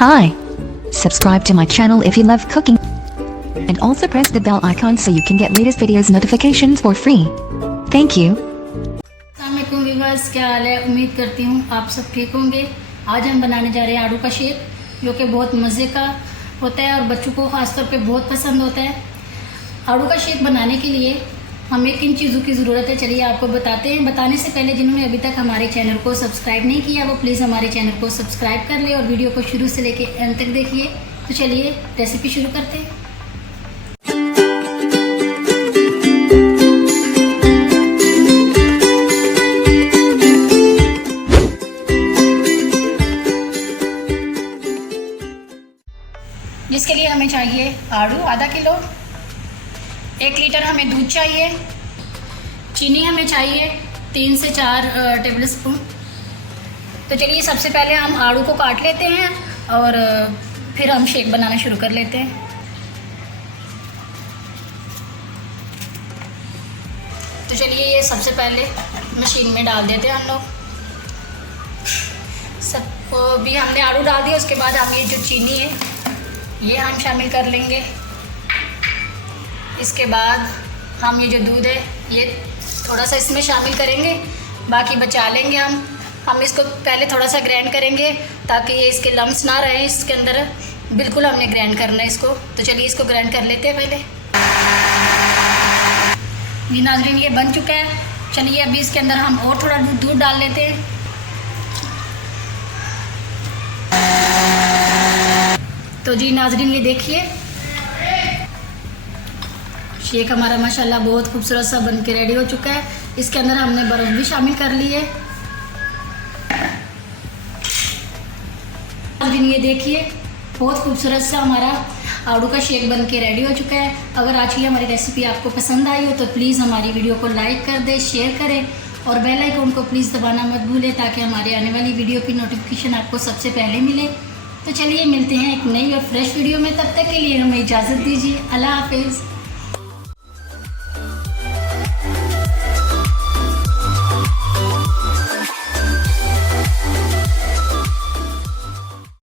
Hi. Subscribe to my channel if you love cooking. And also press the bell icon so you can get latest videos notifications for free. Thank you. अस्सलामुअलैकुम viewers, क्या हाल है। उम्मीद करती हूँ आप सब ठीक होंगे। आज हम बनाने जा रहे हैं आड़ू का शेक, जो कि बहुत मज़े का होता है और बच्चों को ख़ास तौर पे बहुत पसंद होता है। आड़ू का शेक बनाने के लिए हमें किन चीज़ों की ज़रूरत है, चलिए आपको बताते हैं। बताने से पहले जिन्होंने अभी तक हमारे चैनल को सब्सक्राइब नहीं किया वो प्लीज़ हमारे चैनल को सब्सक्राइब कर ले और वीडियो को शुरू से लेकर एंड तक देखिए। तो चलिए रेसिपी शुरू करते हैं। जिसके लिए हमें चाहिए आड़ू आधा किलो, 1 लीटर हमें दूध चाहिए, चीनी हमें चाहिए 3 से 4 टेबल स्पून। तो चलिए सबसे पहले हम आड़ू को काट लेते हैं और फिर हम शेक बनाना शुरू कर लेते हैं। तो चलिए ये सबसे पहले मशीन में डाल देते हैं हम लोग। सब भी हमने आड़ू डाल दिया, उसके बाद हम ये जो चीनी है ये हम शामिल कर लेंगे। इसके बाद हम ये जो दूध है ये थोड़ा सा इसमें शामिल करेंगे, बाकी बचा लेंगे हम इसको पहले थोड़ा सा ग्राइंड करेंगे ताकि ये इसके लम्स ना रहे इसके अंदर। बिल्कुल हमने ग्राइंड करना है इसको। तो चलिए इसको ग्राइंड कर लेते हैं पहले। ये नाज़रीन ये बन चुका है। चलिए अभी इसके अंदर हम और थोड़ा दूध डाल लेते हैं। तो जी नाज़रीन ये देखिए शेक हमारा माशाल्लाह बहुत खूबसूरत सा बन के रेडी हो चुका है। इसके अंदर हमने बर्फ़ भी शामिल कर ली है। नाज़रीन ये देखिए बहुत खूबसूरत सा हमारा आड़ू का शेक बन के रेडी हो चुका है। अगर आज की हमारी रेसिपी आपको पसंद आई हो तो प्लीज़ हमारी वीडियो को लाइक कर दें, शेयर करें और बेल आइकन को प्लीज़ दबाना मत भूलें ताकि हमारे आने वाली वीडियो की नोटिफिकेशन आपको सबसे पहले मिले। तो चलिए मिलते हैं एक नई और फ्रेश वीडियो में। तब तक के लिए हमें इजाज़त दीजिए। अल्लाह हाफिज़।